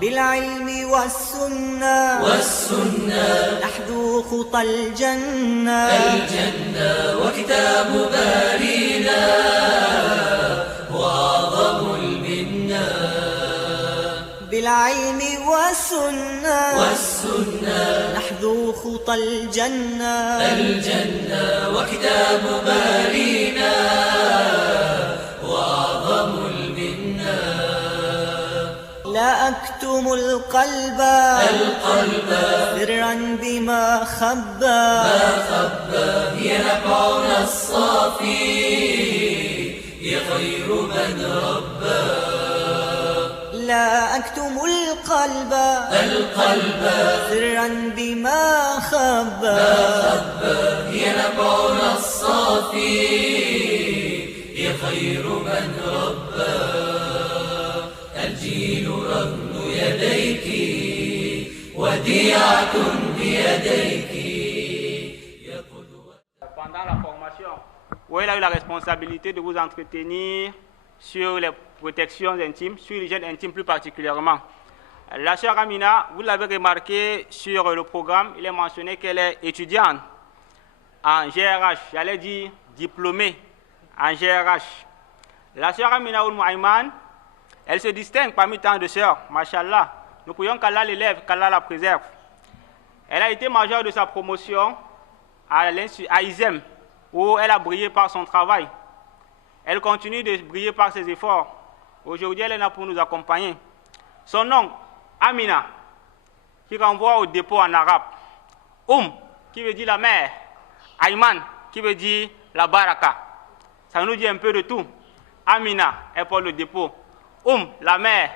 بالعلم والسنة نحذو خطى الجنة وكتاب بارينا وأعظم المنة. بالعلم والسنة نحذو خطى الجنة وكتاب بارينا وأعظم المنة. لا أكتم القلب سرا بما خبى هي نبعنا الصافي هي خير من ربى. لا أكتم القلب سرا بما خبى هي نبعنا الصافي هي خير من ربى. الجيل رهن يديك وديعة بيديك. Pendant la formation, où il a eu la responsabilité de vous entretenir sur les protections intimes, sur l'hygiène intime plus particulièrement. La sœur Amina, vous l'avez remarqué sur le programme, il est mentionné qu'elle est étudiante en GRH, j'allais dire diplômée en GRH. La sœur Amina Oul-Mouaïman, elle se distingue parmi tant de sœurs, machallah. Nous prions qu'Allah l'élève, qu'Allah la préserve. Elle a été majeure de sa promotion à ISEM, où elle a brillé par son travail. Elle continue de briller par ses efforts. Aujourd'hui, elle est là pour nous accompagner. Son nom, Amina, qui renvoie au dépôt en arabe. Qui veut dire la mère. Ayman, qui veut dire la baraka. Ça nous dit un peu de tout. Amina est pour le dépôt. La mère.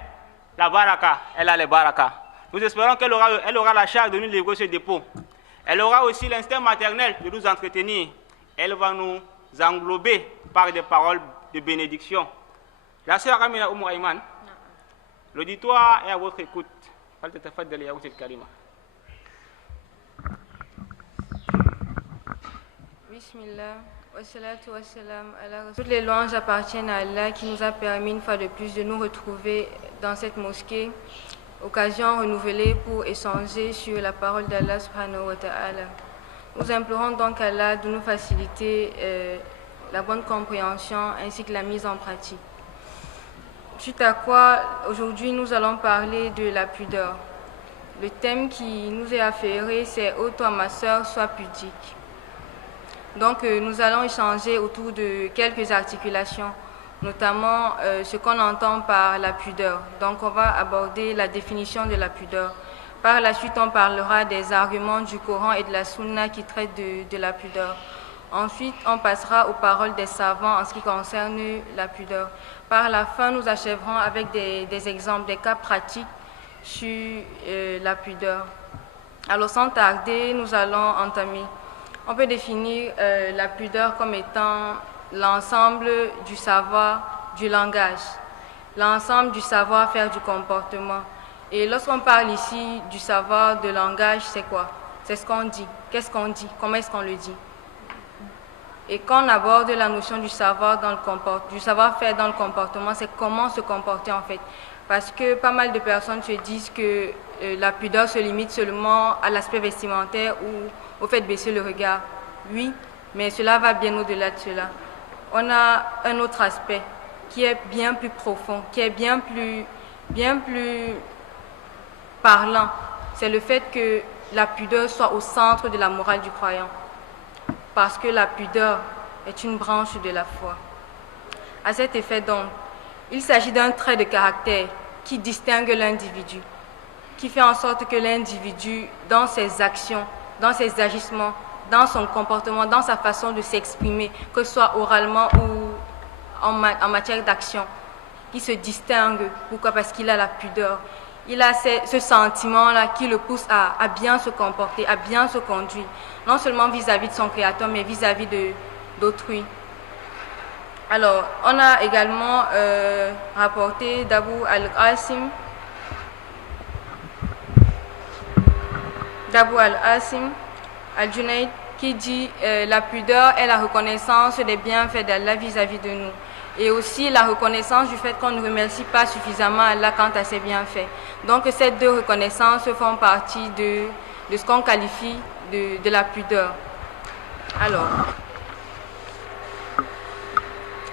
La baraka, elle a les barakas. Nous espérons qu'elle aura la charge de nous livrer ce dépôt. Elle aura aussi l'instinct maternel de nous entretenir. Elle va nous englober par des paroles de bénédiction. La sœur Amina Oumou Ayman, l'auditoire est à votre écoute. Bismillah. Toutes les louanges appartiennent à Allah qui nous a permis une fois de plus de nous retrouver dans cette mosquée, occasion renouvelée pour échanger sur la parole d'Allah subhanahu wa ta'ala. Nous implorons donc Allah de nous faciliter la bonne compréhension ainsi que la mise en pratique. Suite à quoi, aujourd'hui nous allons parler de la pudeur. Le thème qui nous est affairé, c'est « Ô toi ma sœur, sois pudique ». Donc nous allons échanger autour de quelques articulations, notamment ce qu'on entend par la pudeur. Donc on va aborder la définition de la pudeur. Par la suite, on parlera des arguments du Coran et de la Sunna qui traitent de la pudeur. Ensuite, on passera aux paroles des savants en ce qui concerne la pudeur. Par la fin, nous achèverons avec des exemples, des cas pratiques sur la pudeur. Alors sans tarder, nous allons entamer. On peut définir la pudeur comme étant l'ensemble du savoir, du langage, l'ensemble du savoir-faire, du comportement. Et lorsqu'on parle ici du savoir, de langage, c'est quoi? C'est ce qu'on dit. Qu'est-ce qu'on dit? Comment est-ce qu'on le dit? Et quand on aborde la notion du savoir du savoir-faire dans le comportement, c'est comment se comporter en fait. Parce que pas mal de personnes se disent que la pudeur se limite seulement à l'aspect vestimentaire ou au fait de baisser le regard. Oui, mais cela va bien au-delà de cela. On a un autre aspect qui est bien plus profond, qui est bien plus parlant. C'est le fait que la pudeur soit au centre de la morale du croyant. Parce que la pudeur est une branche de la foi. À cet effet donc, il s'agit d'un trait de caractère qui distingue l'individu, qui fait en sorte que l'individu, dans ses actions, dans ses agissements, dans son comportement, dans sa façon de s'exprimer, que ce soit oralement ou en matière d'action, qui se distingue. Pourquoi? Parce qu'il a la pudeur. Il a ce sentiment-là qui le pousse à bien se comporter, à bien se conduire, non seulement vis-à-vis de son créateur, mais vis-à-vis d'autrui. Alors, on a également rapporté d'Abu al-Asim, Al-Junayd, qui dit la pudeur est la reconnaissance des bienfaits d'Allah vis-à-vis de nous et aussi la reconnaissance du fait qu'on ne remercie pas suffisamment Allah quant à ses bienfaits. Donc ces deux reconnaissances font partie de ce qu'on qualifie de la pudeur. Alors,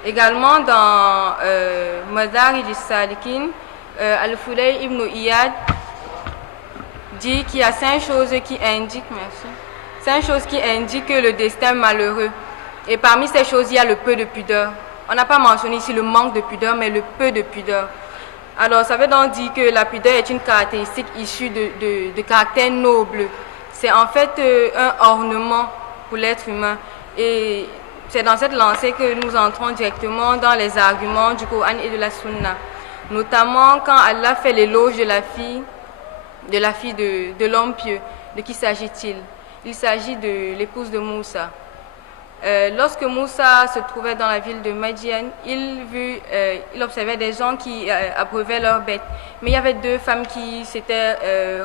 également dans Madarij al-Salikin, Al-Fulay ibn Iyad dit qu'il y a 5 choses qui indiquent, le destin malheureux. Et parmi ces choses, il y a le peu de pudeur. On n'a pas mentionné ici le manque de pudeur, mais le peu de pudeur. Alors, ça veut donc dire que la pudeur est une caractéristique issue de caractère noble. C'est en fait un ornement pour l'être humain. Et c'est dans cette lancée que nous entrons directement dans les arguments du Coran et de la Sunna. Notamment quand Allah fait l'éloge de la fille de l'homme pieux. De qui s'agit-il? Il s'agit de l'épouse de Moussa. Lorsque Moussa se trouvait dans la ville de Madian, il observait des gens qui abreuvaient leurs bêtes. Mais il y avait 2 femmes qui s'étaient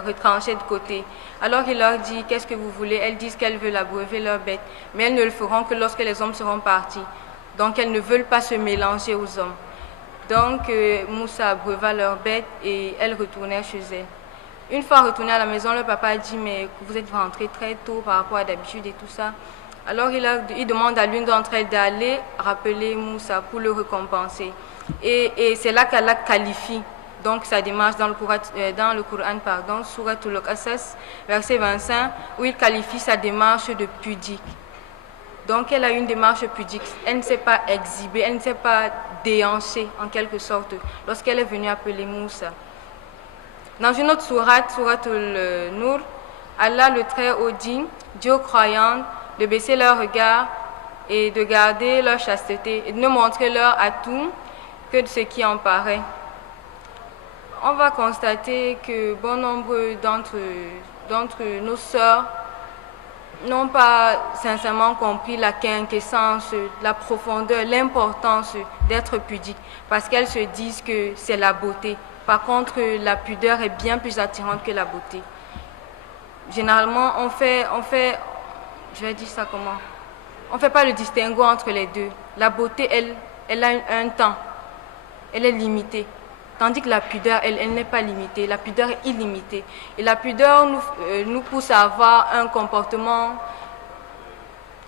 retranchées de côté. Alors il leur dit, qu'est-ce que vous voulez? Elles disent qu'elles veulent abreuver leurs bêtes. Mais elles ne le feront que lorsque les hommes seront partis. Donc elles ne veulent pas se mélanger aux hommes. Donc Moussa abreuva leurs bêtes et elles retournèrent chez elles. Une fois retournées à la maison, le papa a dit, mais vous êtes rentrés très tôt par rapport à d'habitude et tout ça. Alors il demande à l'une d'entre elles d'aller rappeler Moussa pour le récompenser. Et c'est là qu'Allah qualifie donc sa démarche dans le Coran, Souratul Qasas, verset 25, où il qualifie sa démarche de pudique. Donc elle a une démarche pudique. Elle ne s'est pas exhibée, elle ne s'est pas déhanchée en quelque sorte lorsqu'elle est venue appeler Moussa. Dans une autre sourate, Souratul Nur, Allah le Très-Haut dit aux croyants de baisser leur regard et de garder leur chasteté et de ne montrer leur atout que de ce qui en paraît. On va constater que bon nombre d'entre nos sœurs n'ont pas sincèrement compris la quintessence, la profondeur, l'importance d'être pudique parce qu'elles se disent que c'est la beauté. Par contre, la pudeur est bien plus attirante que la beauté. Généralement, je vais dire ça comment? On ne fait pas le distinguo entre les deux. La beauté, elle a un temps. Elle est limitée. Tandis que la pudeur, elle n'est pas limitée. La pudeur est illimitée. Et la pudeur nous pousse à avoir un comportement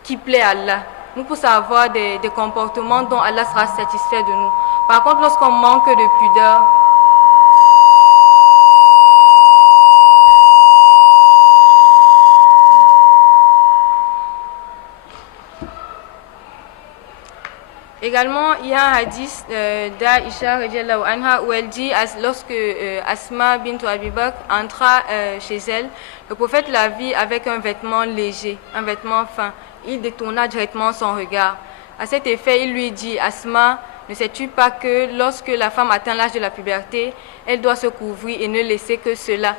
qui plaît à Allah. Nous pousse à avoir des comportements dont Allah sera satisfait de nous. Par contre, lorsqu'on manque de pudeur, également, il y a un hadith d'Aïcha radiallahu anha où elle dit, lorsque Asma bint Abi Bakr entra chez elle, le prophète la vit avec un vêtement léger, un vêtement fin. Il détourna directement son regard. À cet effet, il lui dit, Asma, ne sais-tu pas que lorsque la femme atteint l'âge de la puberté, elle doit se couvrir et ne laisser que cela?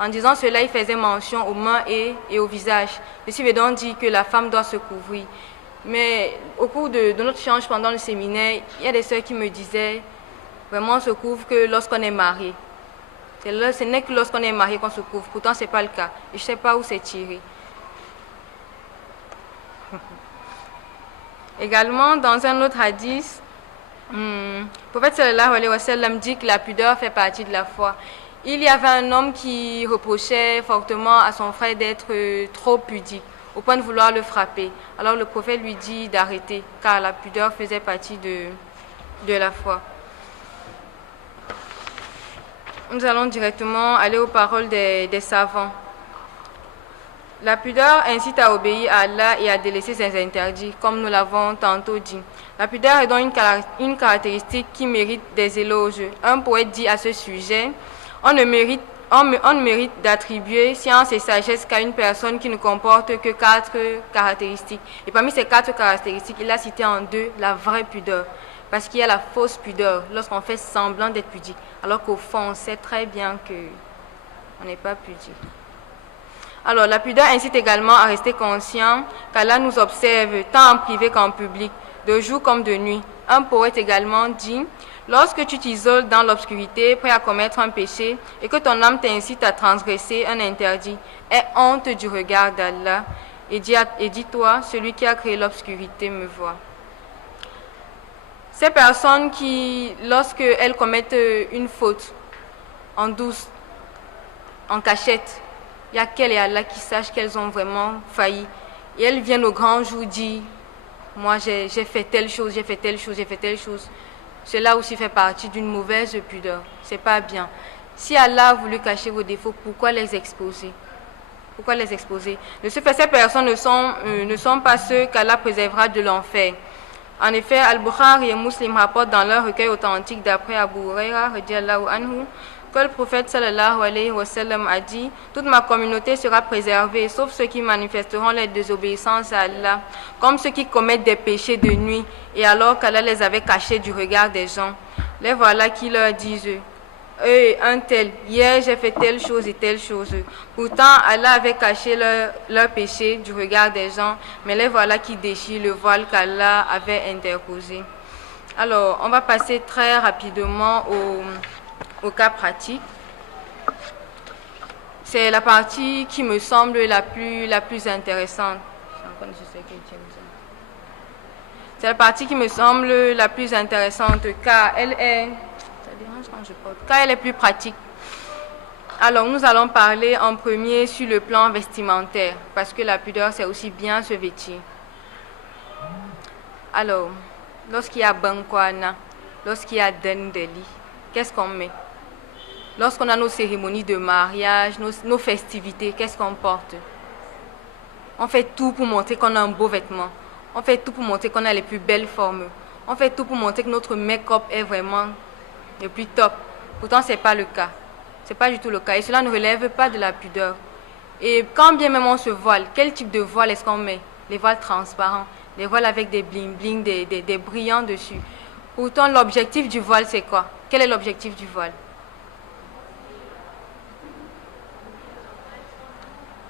En disant cela, il faisait mention aux mains et au visage. Ceci veut donc dire que la femme doit se couvrir. Mais au cours de notre échange pendant le séminaire, il y a des sœurs qui me disaient, vraiment on se couvre que lorsqu'on est marié. Ce n'est que lorsqu'on est marié qu'on se couvre. Pourtant, ce n'est pas le cas. Et je ne sais pas où c'est tiré. Également, dans un autre hadith, le prophète sallallahu alayhi wa sallam dit que la pudeur fait partie de la foi. Il y avait un homme qui reprochait fortement à son frère d'être trop pudique, au point de vouloir le frapper. Alors le prophète lui dit d'arrêter, car la pudeur faisait partie de la foi. Nous allons directement aller aux paroles des savants. La pudeur incite à obéir à Allah et à délaisser ses interdits, comme nous l'avons tantôt dit. La pudeur est donc une caractéristique qui mérite des éloges. Un poète dit à ce sujet, on ne mérite d'attribuer science et sagesse qu'à une personne qui ne comporte que 4 caractéristiques. Et parmi ces 4 caractéristiques, il a cité en 2 la vraie pudeur. Parce qu'il y a la fausse pudeur, lorsqu'on fait semblant d'être pudique, alors qu'au fond, on sait très bien qu'on n'est pas pudique. Alors, la pudeur incite également à rester conscient qu'Allah nous observe tant en privé qu'en public, de jour comme de nuit. Un poète également dit, lorsque tu t'isoles dans l'obscurité, prêt à commettre un péché, et que ton âme t'incite à transgresser un interdit, aie honte du regard d'Allah, et dis-toi, celui qui a créé l'obscurité me voit. Ces personnes qui, lorsqu'elles commettent une faute en douce, en cachette, il y a qu'elles et Allah qui sachent qu'elles ont vraiment failli. Et elles viennent au grand jour dire, moi j'ai fait telle chose, j'ai fait telle chose, j'ai fait telle chose. Cela aussi fait partie d'une mauvaise pudeur. C'est pas bien. Si Allah a voulu cacher vos défauts, pourquoi les exposer? Pourquoi les exposer? De ce fait, ces personnes ne sont pas ceux qu'Allah préservera de l'enfer. En effet, Al-Bukhari et Muslim rapportent dans leur recueil authentique d'après Abu Huraira radiyallahu anhu que le prophète sallallahu alayhi wa sallam a dit: toute ma communauté sera préservée, sauf ceux qui manifesteront la désobéissance à Allah, comme ceux qui commettent des péchés de nuit, et alors qu'Allah les avait cachés du regard des gens. Les voilà qui leur disent: un tel, hier j'ai fait telle chose et telle chose. Pourtant, Allah avait caché leur péché du regard des gens, mais les voilà qui déchirent le voile qu'Allah avait interposé. Alors, on va passer très rapidement au cas pratique. C'est la partie qui me semble la plus intéressante. C'est la partie qui me semble la plus intéressante car elle est plus pratique. Alors, nous allons parler en premier sur le plan vestimentaire, parce que la pudeur, c'est aussi bien se vêtir. Alors, lorsqu'il y a bankwana, lorsqu'il y a dendeli, qu'est-ce qu'on met? Lorsqu'on a nos cérémonies de mariage, nos festivités, qu'est-ce qu'on porte? On fait tout pour montrer qu'on a un beau vêtement. On fait tout pour montrer qu'on a les plus belles formes. On fait tout pour montrer que notre make-up est vraiment le plus top. Pourtant, ce n'est pas le cas. Ce n'est pas du tout le cas. Et cela ne relève pas de la pudeur. Et quand bien même on se voile, quel type de voile est-ce qu'on met? Les voiles transparents, les voiles avec des bling-bling, des brillants dessus. Pourtant, l'objectif du voile, c'est quoi? Quel est l'objectif du voile?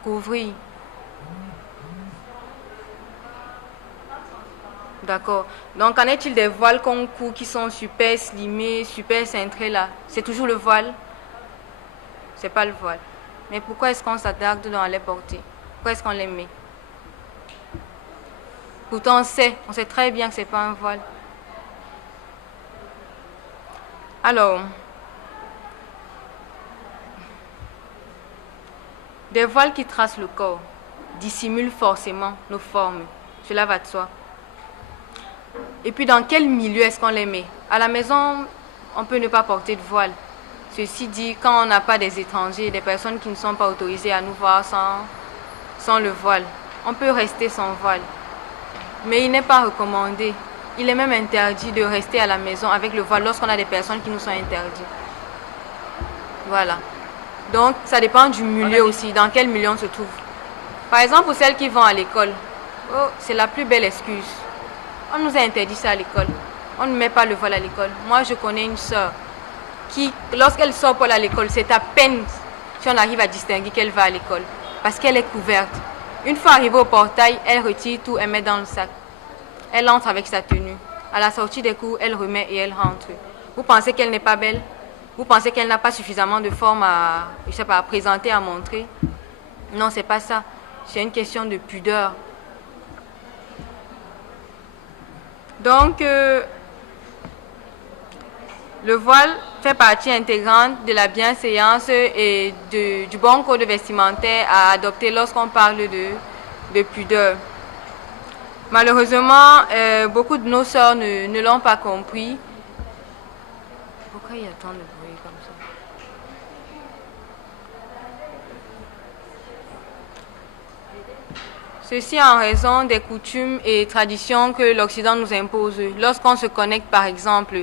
Couvrir. D'accord. Donc, qu'en est-il des voiles qu'on coud qui sont super slimés, super cintrés là? C'est toujours le voile? C'est pas le voile. Mais pourquoi est-ce qu'on s'attarde dans les porter? Pourquoi est-ce qu'on les met? Pourtant, on sait très bien que c'est pas un voile. Alors, des voiles qui tracent le corps dissimulent forcément nos formes. Cela va de soi. Et puis, dans quel milieu est-ce qu'on les met? À la maison, on peut ne pas porter de voile. Ceci dit, quand on n'a pas des étrangers, des personnes qui ne sont pas autorisées à nous voir sans le voile, on peut rester sans voile. Mais il n'est pas recommandé. Il est même interdit de rester à la maison avec le voile lorsqu'on a des personnes qui nous sont interdites. Voilà. Donc, ça dépend du milieu aussi, dans quel milieu on se trouve. Par exemple, pour celles qui vont à l'école, c'est la plus belle excuse. On nous a interdit ça à l'école. On ne met pas le voile à l'école. Moi, je connais une soeur qui, lorsqu'elle sort pour aller à l'école, c'est à peine si on arrive à distinguer qu'elle va à l'école. Parce qu'elle est couverte. Une fois arrivée au portail, elle retire tout et met dans le sac. Elle entre avec sa tenue. À la sortie des cours, elle remet et elle rentre. Vous pensez qu'elle n'est pas belle? Vous pensez qu'elle n'a pas suffisamment de forme à présenter, à montrer? Non, c'est pas ça. C'est une question de pudeur. Donc, le voile fait partie intégrante de la bienséance et du bon code vestimentaire à adopter lorsqu'on parle de pudeur. Malheureusement, beaucoup de nos sœurs ne l'ont pas compris. Pourquoi il y a tant de bruit comme ça? Ceci en raison des coutumes et traditions que l'Occident nous impose. Lorsqu'on se connecte, par exemple,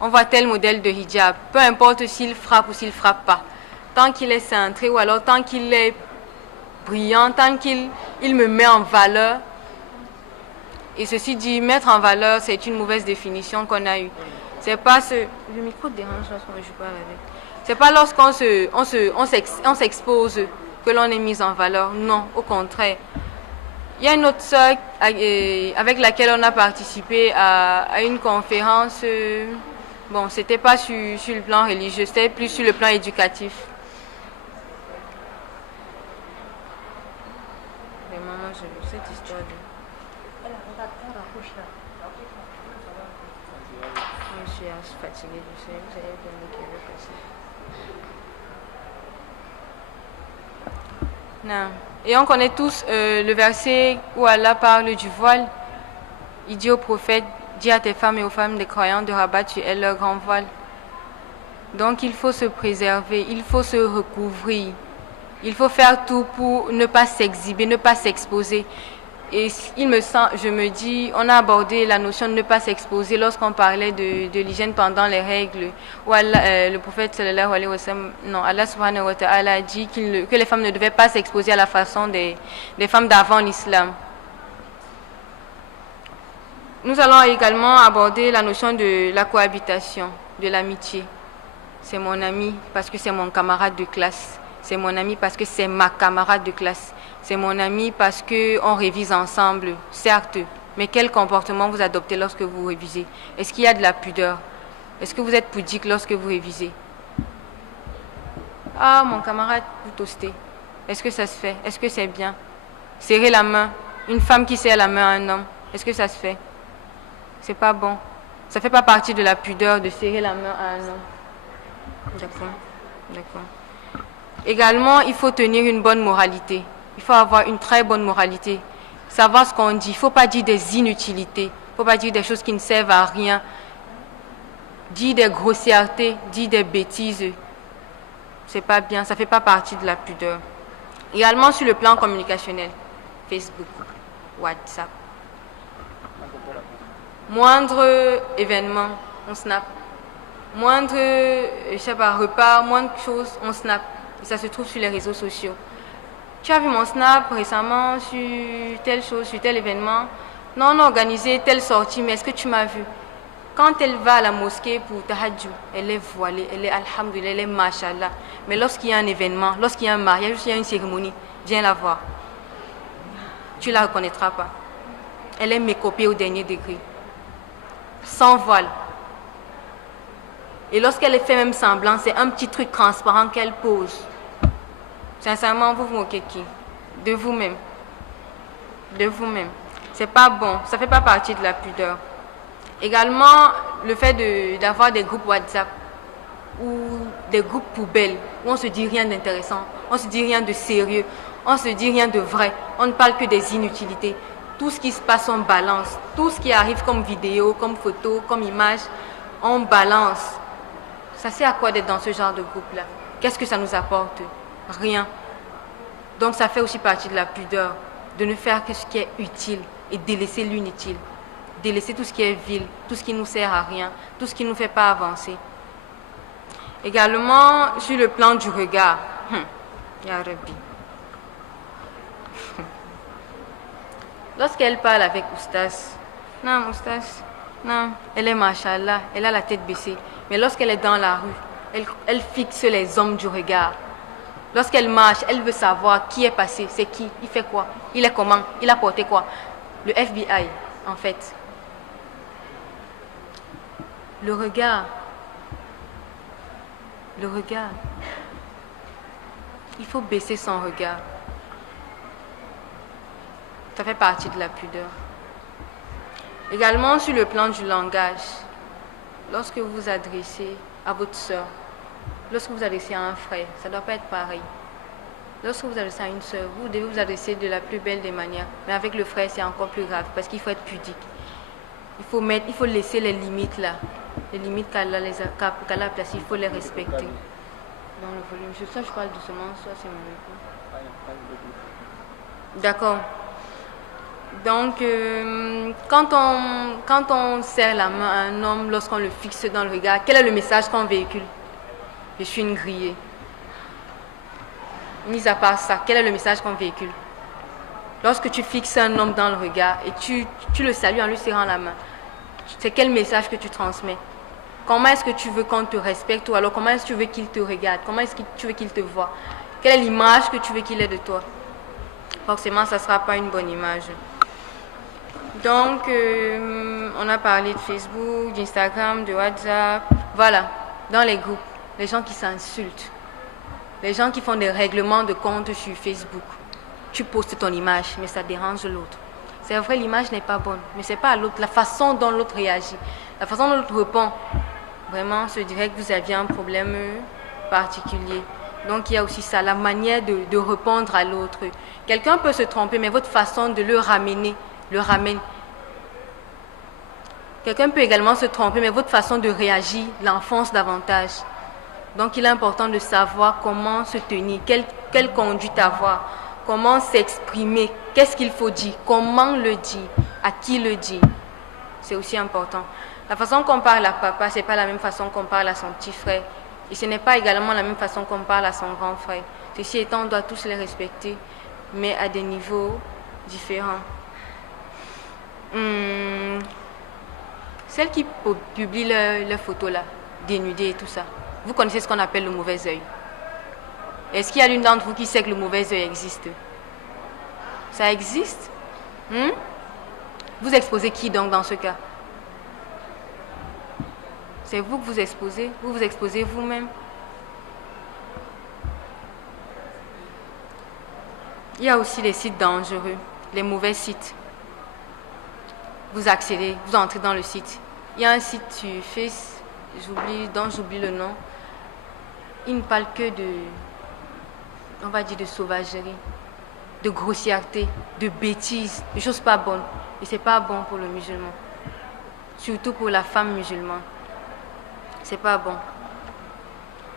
on voit tel modèle de hijab, peu importe s'il frappe ou s'il ne frappe pas. Tant qu'il est cintré ou alors tant qu'il est brillant, tant qu'il me met en valeur. Et ceci dit, mettre en valeur, c'est une mauvaise définition qu'on a eue. C'est pas ce... Le micro dérange lorsqu'on je parle avec. C'est pas lorsqu'on s'expose que l'on est mis en valeur. Non, au contraire. Il y a une autre sœur avec laquelle on a participé à une conférence. Bon, c'était pas sur le plan religieux, c'était plus sur le plan éducatif. Mais maman, j'ai vu cette histoire de... Je suis fatiguée, je sais, vous avez bien qui veut passer. Non. Et on connaît tous le verset où Allah parle du voile. Il dit au prophète, dis à tes femmes et aux femmes des croyants de rabattre sur elles leur grand voile. Donc il faut se préserver, il faut se recouvrir. Il faut faire tout pour ne pas s'exhiber, ne pas s'exposer. Et je me dis, on a abordé la notion de ne pas s'exposer lorsqu'on parlait de l'hygiène pendant les règles. Où le prophète sallallahu alayhi wa sallam, non, Allah subhanahu wa ta'ala a dit que les femmes ne devaient pas s'exposer à la façon des femmes d'avant l'islam. Nous allons également aborder la notion de la cohabitation, de l'amitié. C'est mon ami parce que c'est mon camarade de classe. C'est mon ami parce que c'est ma camarade de classe. C'est mon ami parce qu'on révise ensemble, certes. Mais quel comportement vous adoptez lorsque vous révisez? Est-ce qu'il y a de la pudeur? Est-ce que vous êtes pudique lorsque vous révisez? Ah, mon camarade, vous toastez. Est-ce que ça se fait? Est-ce que c'est bien? Serrer la main. Une femme qui serre la main à un homme. Est-ce que ça se fait? C'est pas bon. Ça fait pas partie de la pudeur de serrer la main à un homme. D'accord. Également, il faut tenir une bonne moralité. Il faut avoir une très bonne moralité. Savoir ce qu'on dit. Il ne faut pas dire des inutilités. Il ne faut pas dire des choses qui ne servent à rien. Dire des grossièretés, dire des bêtises. C'est pas bien. Ça ne fait pas partie de la pudeur. Également sur le plan communicationnel. Facebook, WhatsApp. Moindre événement, on snap. Moindre, repas, moindre chose, on snap. Et ça se trouve sur les réseaux sociaux. Tu as vu mon snap récemment sur telle chose, sur tel événement? Non, on a organisé telle sortie, mais est-ce que tu m'as vu? Quand elle va à la mosquée pour tahajjud, elle est voilée, elle est alhamdoulilah, elle est mashallah. Mais lorsqu'il y a un événement, lorsqu'il y a un mariage, lorsqu'il y a une cérémonie, viens la voir. Tu ne la reconnaîtras pas. Elle est mécopée au dernier degré. Sans voile. Et lorsqu'elle fait même semblant, c'est un petit truc transparent qu'elle pose. Sincèrement, vous vous moquez de qui? De vous-même. De vous-même. C'est pas bon. Ça fait pas partie de la pudeur. Également, le fait d'avoir des groupes WhatsApp ou des groupes poubelles où on se dit rien d'intéressant, on se dit rien de sérieux, on se dit rien de vrai, on ne parle que des inutilités. Tout ce qui se passe, on balance. Tout ce qui arrive comme vidéo, comme photo, comme image, on balance. Ça sert à quoi d'être dans ce genre de groupe-là? Qu'est-ce que ça nous apporte? Rien. Donc ça fait aussi partie de la pudeur, de ne faire que ce qui est utile et délaisser l'inutile. Délaisser tout ce qui est vil, tout ce qui ne nous sert à rien, tout ce qui ne nous fait pas avancer. Également, sur le plan du regard. Ya Rabbi. Lorsqu'elle parle avec Oustas, non, Oustas, non, elle est machallah, elle a la tête baissée. Mais lorsqu'elle est dans la rue, elle fixe les hommes du regard. Lorsqu'elle marche, elle veut savoir qui est passé, c'est qui, il fait quoi, il est comment, il a porté quoi. Le FBI, en fait. Le regard. Il faut baisser son regard. Ça fait partie de la pudeur. Également sur le plan du langage. Lorsque vous vous adressez à votre soeur, lorsque vous vous adressez à un frère, ça ne doit pas être pareil. Lorsque vous vous adressez à une soeur, vous devez vous adresser de la plus belle des manières. Mais avec le frère, c'est encore plus grave parce qu'il faut être pudique. Il faut laisser les limites là. Les limites qu'Allah a placées, il faut les respecter. Dans le volume, je parle doucement, soit c'est mon époux. D'accord. Donc, quand on serre la main à un homme, lorsqu'on le fixe dans le regard, quel est le message qu'on véhicule? Je suis une grillée. Mis à part ça, quel est le message qu'on véhicule? Lorsque tu fixes un homme dans le regard et tu le salues en lui serrant la main, c'est quel message que tu transmets? Comment est-ce que tu veux qu'on te respecte ou alors comment est-ce que tu veux qu'il te regarde? Comment est-ce que tu veux qu'il te voie? Quelle est l'image que tu veux qu'il ait de toi? Forcément, ça ne sera pas une bonne image. Donc, on a parlé de Facebook, d'Instagram, de WhatsApp. Voilà, dans les groupes, les gens qui s'insultent, les gens qui font des règlements de compte sur Facebook. Tu postes ton image, mais ça dérange l'autre. C'est vrai, l'image n'est pas bonne, mais ce n'est pas à l'autre, la façon dont l'autre réagit, la façon dont l'autre répond. Vraiment, se dirait que vous aviez un problème particulier. Donc, il y a aussi ça, la manière de répondre à l'autre. Quelqu'un peut se tromper, mais votre façon de le ramène. Quelqu'un peut également se tromper, mais votre façon de réagir l'enfonce davantage. Donc, il est important de savoir comment se tenir, quelle conduite avoir, comment s'exprimer, qu'est-ce qu'il faut dire, comment le dire, à qui le dire. C'est aussi important. La façon qu'on parle à papa, ce n'est pas la même façon qu'on parle à son petit frère. Et ce n'est pas également la même façon qu'on parle à son grand frère. Ceci étant, on doit tous les respecter, mais à des niveaux différents. Celles qui publient leurs photos là, dénudées et tout ça, vous connaissez ce qu'on appelle le mauvais œil. Est-ce qu'il y a l'une d'entre vous qui sait que le mauvais œil existe? Ça existe? Vous exposez qui donc dans ce cas? C'est vous que vous exposez? Vous vous exposez vous-même? Il y a aussi les sites dangereux, les mauvais sites. Vous accédez, vous entrez dans le site. Il y a un site sur Facebook, j'oublie le nom. Il ne parle que on va dire de sauvagerie, de grossièreté, de bêtises, de choses pas bonnes. Et c'est pas bon pour le musulman. Surtout pour la femme musulmane. C'est pas bon.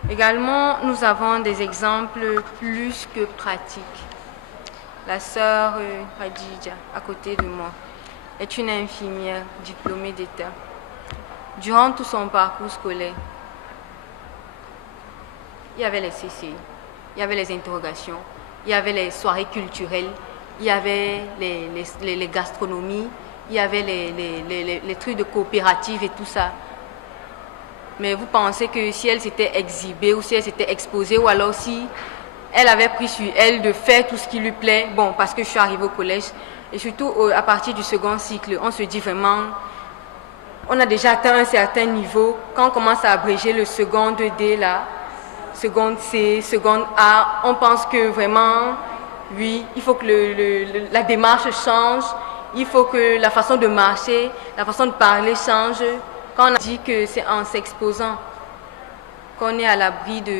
Également, nous avons des exemples plus que pratiques. La sœur Khadija, à côté de moi, est une infirmière diplômée d'État. Durant tout son parcours scolaire, il y avait les CCI, il y avait les interrogations, il y avait les soirées culturelles, il y avait les gastronomies, il y avait les trucs de coopérative et tout ça. Mais vous pensez que si elle s'était exhibée ou si elle s'était exposée ou alors si elle avait pris sur elle de faire tout ce qui lui plaît, bon, parce que je suis arrivée au collège, et surtout à partir du second cycle, on se dit vraiment, on a déjà atteint un certain niveau. Quand on commence à abréger le second 2D là, seconde C, seconde A, on pense que vraiment, oui, il faut que la démarche change, il faut que la façon de marcher, la façon de parler change. Quand on a dit que c'est en s'exposant qu'on est à l'abri de,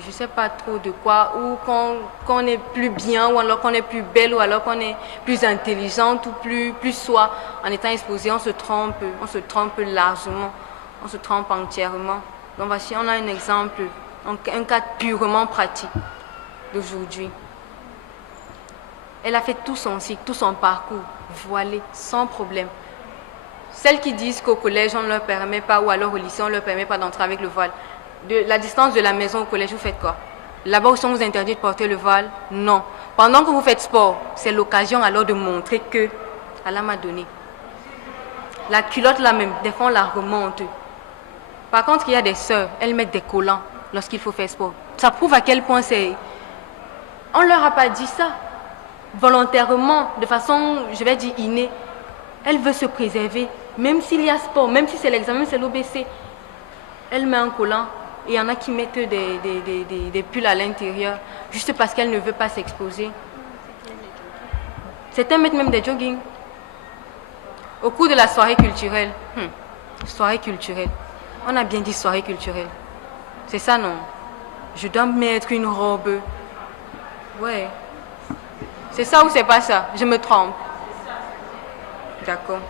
je ne sais pas trop de quoi, ou qu'on est plus bien, ou alors qu'on est plus belle, ou alors qu'on est plus intelligente, ou plus soi. En étant exposé, on se trompe largement, on se trompe entièrement. Donc voici, on a un exemple, un cas purement pratique d'aujourd'hui. Elle a fait tout son cycle, tout son parcours, voilée, sans problème. Celles qui disent qu'au collège, on ne leur permet pas, ou alors au lycée, on ne leur permet pas d'entrer avec le voile. De la distance de la maison au collège, vous faites quoi? Là-bas où on vous interdit de porter le voile? Non. Pendant que vous faites sport, c'est l'occasion alors de montrer que Allah m'a donné. La culotte là même, des fois on la remonte. Par contre, il y a des sœurs, elles mettent des collants lorsqu'il faut faire sport. Ça prouve à quel point c'est... On ne leur a pas dit ça. Volontairement, de façon, je vais dire innée. Elle veut se préserver, même s'il y a sport, même si c'est l'examen, même si c'est l'OBC. Elle met un collant. Et il y en a qui mettent des pulls à l'intérieur, juste parce qu'elle ne veut pas s'exposer. Certains mettent même des joggings. Au cours de la soirée culturelle, soirée culturelle, on a bien dit soirée culturelle. C'est ça, non? Je dois mettre une robe. Ouais. C'est ça ou c'est pas ça? Je me trompe. D'accord.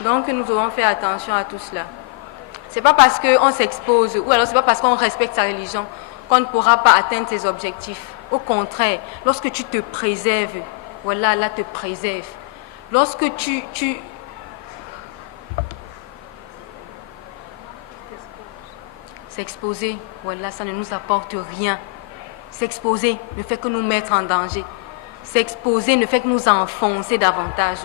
Donc nous devons faire attention à tout cela. C'est pas parce qu'on s'expose ou alors c'est pas parce qu'on respecte sa religion qu'on ne pourra pas atteindre ses objectifs. Au contraire, lorsque tu te préserves, voilà, Allah te préserve. Lorsque tu s'exposer, voilà, ça ne nous apporte rien. S'exposer ne fait que nous mettre en danger. S'exposer ne fait que nous enfoncer davantage.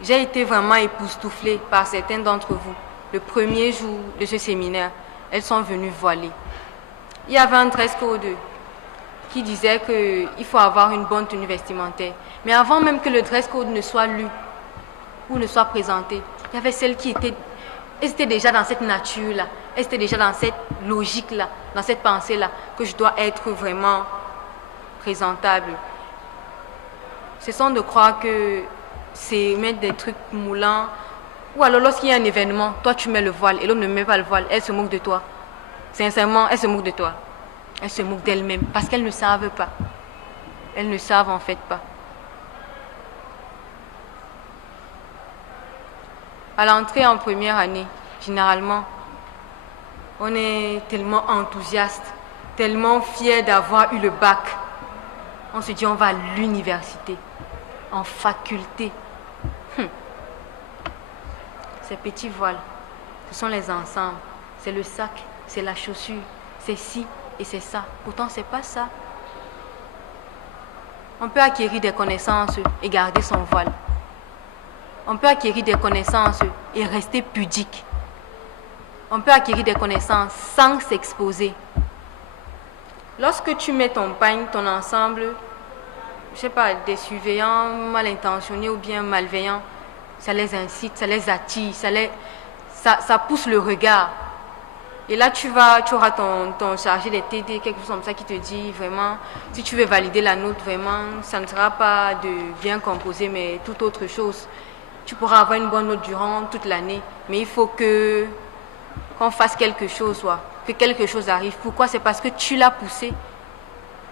J'ai été vraiment époustouflée par certains d'entre vous. Le premier jour de ce séminaire, elles sont venues voilées. Il y avait un dress code qui disait qu'il faut avoir une bonne tenue vestimentaire. Mais avant même que le dress code ne soit lu ou ne soit présenté, il y avait celles qui étaient déjà dans cette nature-là, elles étaient déjà dans cette logique-là, dans cette pensée-là, que je dois être vraiment présentable. Ce sont de croire que c'est mettre des trucs moulants. Ou alors lorsqu'il y a un événement, toi tu mets le voile et l'homme ne met pas le voile, elle se moque de toi. Sincèrement, elle se moque de toi. Elle se moque d'elle-même parce qu'elles ne savent pas. Elles ne savent en fait pas. À l'entrée en première année, généralement, on est tellement enthousiaste, tellement fier d'avoir eu le bac. On se dit on va à l'université, en faculté. Ces petits voiles, ce sont les ensembles, c'est le sac, c'est la chaussure, c'est ci et c'est ça. Pourtant, c'est pas ça. On peut acquérir des connaissances et garder son voile. On peut acquérir des connaissances et rester pudique. On peut acquérir des connaissances sans s'exposer. Lorsque tu mets ton pagne, ton ensemble, je sais pas, des surveillants mal intentionnés ou bien malveillants, ça les incite, ça les attire, ça pousse le regard. Et là, tu auras ton chargé des TD, quelque chose comme ça qui te dit vraiment, si tu veux valider la note, vraiment, ça ne sera pas de bien composé, mais toute autre chose. Tu pourras avoir une bonne note durant toute l'année, mais il faut qu'on fasse quelque chose, que quelque chose arrive. Pourquoi? C'est parce que tu l'as poussé.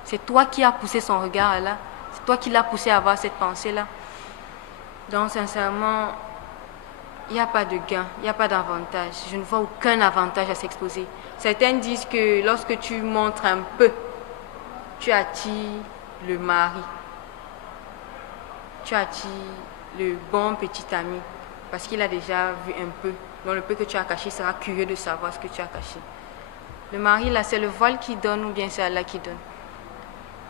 C'est toi qui as poussé son regard là. C'est toi qui l'as poussé à avoir cette pensée-là. Donc, sincèrement, il n'y a pas de gain, il n'y a pas d'avantage. Je ne vois aucun avantage à s'exposer. Certains disent que lorsque tu montres un peu, tu attires le mari. Tu attires le bon petit ami. Parce qu'il a déjà vu un peu. Donc le peu que tu as caché sera curieux de savoir ce que tu as caché. Le mari, là, c'est le voile qui donne ou bien c'est Allah qui donne.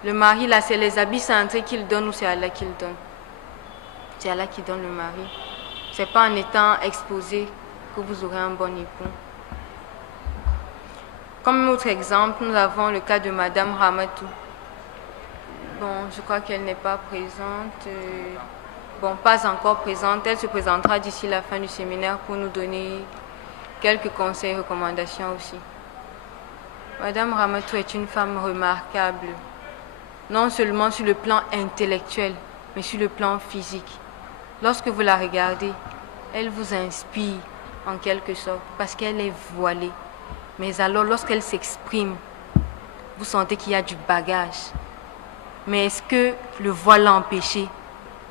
Le mari, là, c'est les habits centrés qu'il donne ou c'est Allah qui le donne. C'est Allah qui donne le mari. C'est pas en étant exposé que vous aurez un bon époux. Comme autre exemple, nous avons le cas de Madame Ramatou. Bon, je crois qu'elle n'est pas présente. Bon, pas encore présente. Elle se présentera d'ici la fin du séminaire pour nous donner quelques conseils et recommandations aussi. Madame Ramatou est une femme remarquable, non seulement sur le plan intellectuel, mais sur le plan physique. Lorsque vous la regardez, elle vous inspire en quelque sorte parce qu'elle est voilée. Mais alors, lorsqu'elle s'exprime, vous sentez qu'il y a du bagage. Mais est-ce que le voile l'a empêché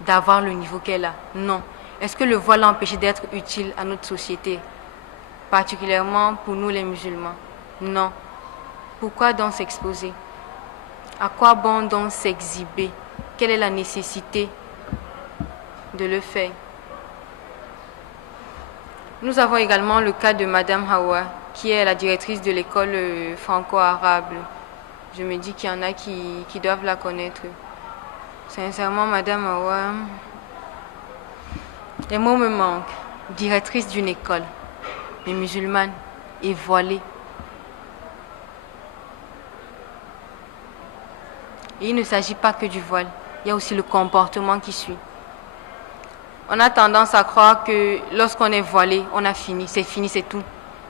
d'avoir le niveau qu'elle a? Non. Est-ce que le voile l'a empêché d'être utile à notre société, particulièrement pour nous les musulmans? Non. Pourquoi donc s'exposer? À quoi bon donc s'exhiber? Quelle est la nécessité de le faire? Nous avons également le cas de Madame Hawa, qui est la directrice de l'école franco-arabe. Je me dis qu'il y en a qui doivent la connaître. Sincèrement, Madame Hawa, les mots me manquent. Directrice d'une école, mais musulmane et voilée. Et il ne s'agit pas que du voile, il y a aussi le comportement qui suit. On a tendance à croire que lorsqu'on est voilé, on a fini, c'est tout.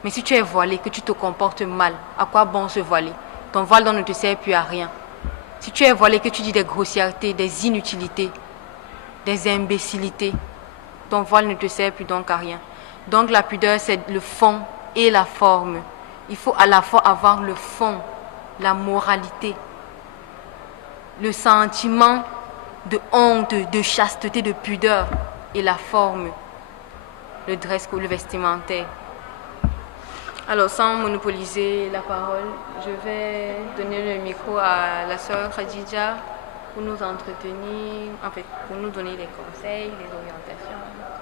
Mais si tu es voilé, que tu te comportes mal, à quoi bon se voiler? Ton voile ne te sert plus à rien. Si tu es voilé, que tu dis des grossièretés, des inutilités, des imbécilités, ton voile ne te sert plus donc à rien. Donc la pudeur, c'est le fond et la forme. Il faut à la fois avoir le fond, la moralité, le sentiment de honte, de chasteté, de pudeur et la forme, le dress code, le vestimentaire. Alors, sans monopoliser la parole, je vais donner le micro à la sœur Khadija pour nous entretenir, en fait, pour nous donner des conseils, des orientations.